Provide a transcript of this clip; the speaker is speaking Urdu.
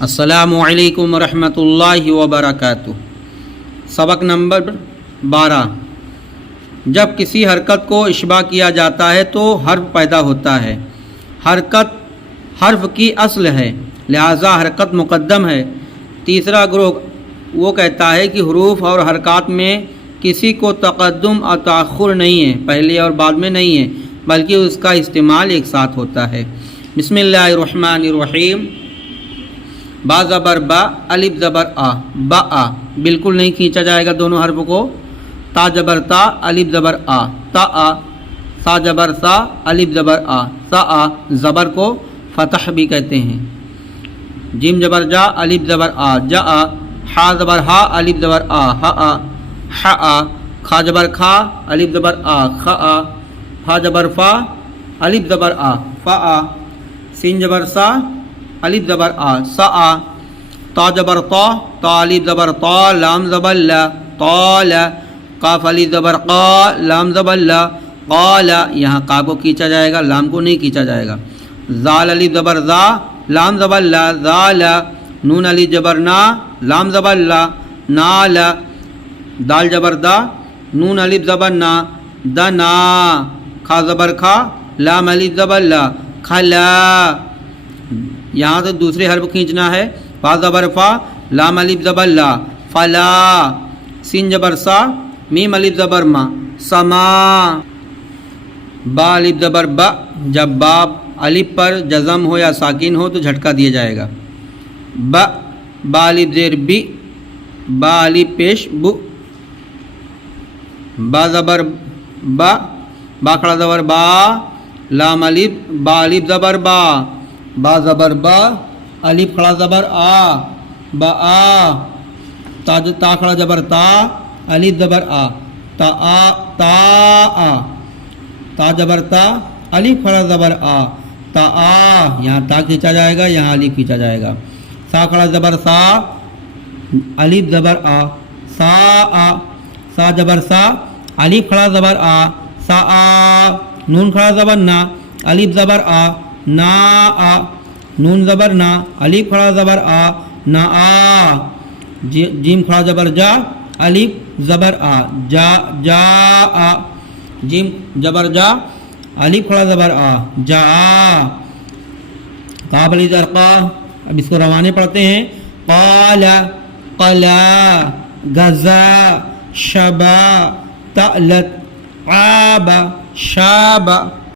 السلام علیکم ورحمۃ اللہ وبرکاتہ۔ سبق نمبر 12۔ جب کسی حرکت کو اشباع کیا جاتا ہے تو حرف پیدا ہوتا ہے۔ حرکت حرف کی اصل ہے، لہذا حرکت مقدم ہے۔ تیسرا گروہ وہ کہتا ہے کہ حروف اور حرکات میں کسی کو تقدم اور تاخر نہیں ہے، پہلے اور بعد میں نہیں ہے، بلکہ اس کا استعمال ایک ساتھ ہوتا ہے۔ بسم اللہ الرحمن الرحیم۔ با زبر با، الف زبر آ، با آ بالکل نہیں کھینچا جائے گا دونوں حرف کو۔ تا زبر تا، الف زبر آ، تا آ۔ سا زبر سا، الف زبر آ، سا آ۔ زبر کو فتح بھی کہتے ہیں۔ جیم زبر جا، الف زبر آ، جا آ۔ ہا زبر ہا، الف زبر آ، ہا آ، ہا آ۔ کھا زبر کھا، الف زبر آ، کھا آ۔ فا زبر فا، الف زبر آ، فا آ۔ سین زبر سا، الف زبر آ، سا آ۔ تا زبر طا، تا الف زبر طا، لام زبر لا، طال۔ قاف الف زبر قا، لام زبر لا، قال۔ یہاں قا کو کھینچا جائے گا، لام کو نہیں کھینچا جائے گا۔ زال الف زبر زا، لام زبر لا، زال۔ نون الف زبر نا، لام زبر لا، نال۔ دال زبر دا، نون الف زبر نا، دنا۔ کھا زبر کھا، لام الف زبر لا، کھلا۔ یہاں سے دوسرے حرف کھینچنا ہے۔ فا زبر فا، لام الف زبر لا، فلا۔ سین زبر سا، میم الف زبر ما، سما۔ با الف زبر با، جب با الف پر جزم ہو یا ساکن ہو تو جھٹکا دیا جائے گا۔ با، با الف زیر بی، با الف پیش بو۔ با زبر با، با کھڑا زبر با، لام الف، با الف زبر با۔ با زبر با، الف کھڑا زبر آ، با آ۔ تا کھڑا زبر تا، الف زبر آ، تا آ، تا آ۔ تا زبر تا، الف کھڑا زبر آ، تا آ۔ یہاں تا کھینچا جائے گا، یہاں الف کھینچا جائے گا۔ سا کھڑا زبر سا، الف زبر آ، سا آ۔ سا زبر سا، الف کھڑا زبر آ، سا آ۔ نون کھڑا زبر نا، الف زبر آ، نا آ۔ نون زبر نا، الف کھڑا زبر آ، نا آ۔ جیم کھڑا زبر جا، الف زبر آ، جا، جا آ۔ جیم زبر جا، الف کھڑا زبر آ، جا آ۔ قاف الف زبر قا، اب اس کو روانے پڑھتے ہیں۔ قال، قلا، غزا، شبا، تألت، عاب، شاب۔